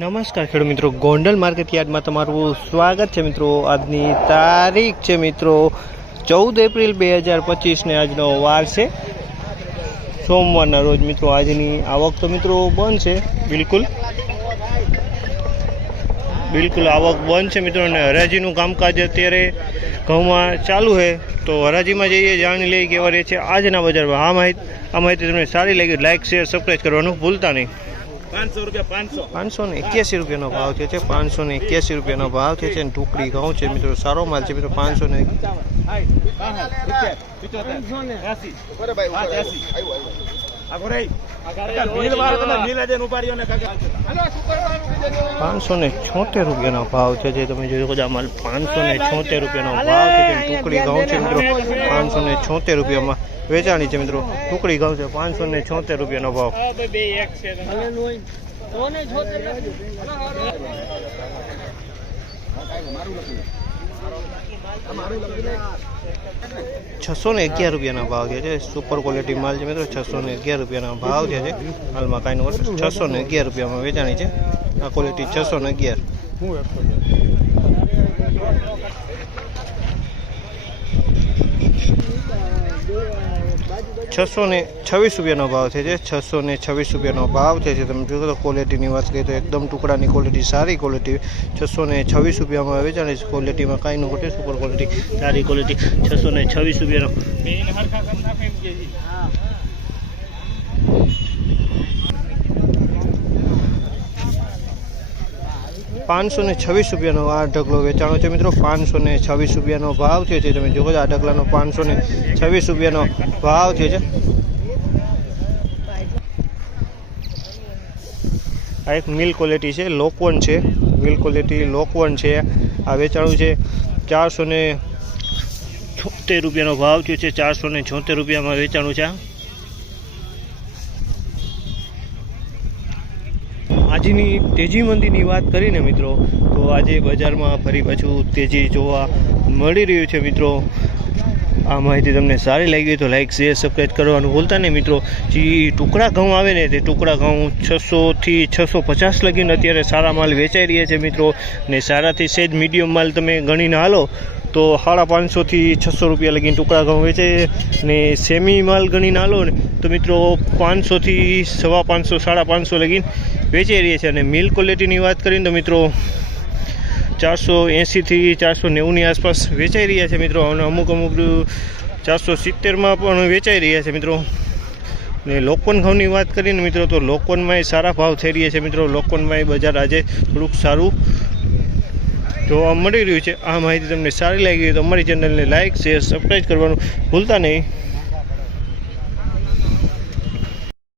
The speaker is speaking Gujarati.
નમસ્કાર ખેડૂત મિત્રો, ગોંડલ માર્કેટ યાર્ડમાં તમારું સ્વાગત છે મિત્રો। આજની તારીખ છે મિત્રો 14 એપ્રિલ 2025 ને આજનો વાર છે સોમવારના રોજ મિત્રો। આજની આવક તો મિત્રો બંધ છે, બિલકુલ આવક બંધ છે મિત્રો। અને હરાજીનું કામકાજ અત્યારે ઘઉંમાં ચાલુ છે, તો હરાજીમાં જઈએ, જાણી લઈએ કેવા રહે છે આજના બજારમાં। આ માહિતી તમને સારી લાગી, લાઇક શેર સબસ્ક્રાઈબ કરવાનું ભૂલતા નહીં। 581 રૂપિયાનો ભાવ છે। 581 રૂપિયાનો ભાવ છે। ટુકડી ઘઉં છે મિત્રો, સારો માલ છે મિત્રો। 576 રૂપિયાનો ભાવ છે, જે તમે જોઈ શકો છો। આ માલ 576 રૂપિયાનો ભાવ છે। ટુકડી ઘઉં છે મિત્રો, 576 રૂપિયામાં વેચાણી છે મિત્રો। ટુકડી ઘઉં છે 576 રૂપિયાનો ભાવ। 611 રૂપિયાના ભાવ છે। સુપર ક્વોલિટી માલ છે મિત્રો, 611 રૂપિયાના ભાવ છે। હાલમાં કાંઈ નું 611 રૂપિયામાં વેચાણી છે। આ ક્વોલિટી 611। 626 રૂપિયાનો ભાવ છે। 626 રૂપિયાનો ભાવ છે। તમે જોયો તો ક્વોલિટીની વાત કરીએ તો એકદમ ટુકડાની ક્વોલિટી, સારી ક્વોલિટી 626 રૂપિયામાં વેચાણી છે। ક્વોલિટીમાં કાંઈ ન ઘટે, સુપર ક્વોલિટી, સારી ક્વોલિટી 626 રૂપિયાનો। 526 રૂપિયાનો આ ઢગલો વેચાણો છે મિત્રો। 526 રૂપિયાનો ભાવ છે। તમે જોવો આ ઢગલાનો 526 રૂપિયાનો ભાવ છે। આ એક મિલ ક્વોલિટી છે, લોકવન છે, મિલ ક્વોલિટી લોકવન છે। આ વેચાણું છે 476 રૂપિયાનો ભાવ છે। 476 રૂપિયામાં વેચાણું છે। આજની તેજી મંદીની વાત કરીને મિત્રો, તો આજે બજારમાં ફરી પાછું તેજી જોવા મળી રહ્યું છે મિત્રો। આ માહિતી તમને સારી લાગી તો લાઇક શેર સબસ્ક્રાઈબ કરવાનું ભૂલતા નહીં મિત્રો। જે ટુકડા ઘઉં આવે ને તે ટુકડા ઘઉં 600 થી 650 લગીને અત્યારે સારા માલ વેચાઈ રહ્યા છે મિત્રો। ને સારાથી સેજ મીડિયમ માલ તમે ગણીને હાલો તો 550 થી 600 રૂપિયા લગીને ટુકડા ઘઉં વેચાય ને સેમી માલ ગણીને હાલો ને તો મિત્રો 500 થી 550, 550 લગીને વેચાઈ રહ્યા છે। અને મિલ ક્વોલિટીની વાત કરીને તો મિત્રો 480 થી 490 ની આસપાસ વેચાઈ રહ્યા છે મિત્રો। અને અમુક 470માં પણ વેચાઈ રહ્યા છે મિત્રો। ને લોકવન ઘઉંની વાત કરીને મિત્રો તો લોકવનમાં સારા ભાવ થઈ રહ્યા છે મિત્રો। લોકવનમાં બજાર આજે થોડુંક સારું જોવા મળી રહ્યું છે। આ માહિતી તમને સારી લાગી તો અમારી ચેનલને લાઇક શેર સબસ્ક્રાઈબ કરવાનું ભૂલતા નહીં।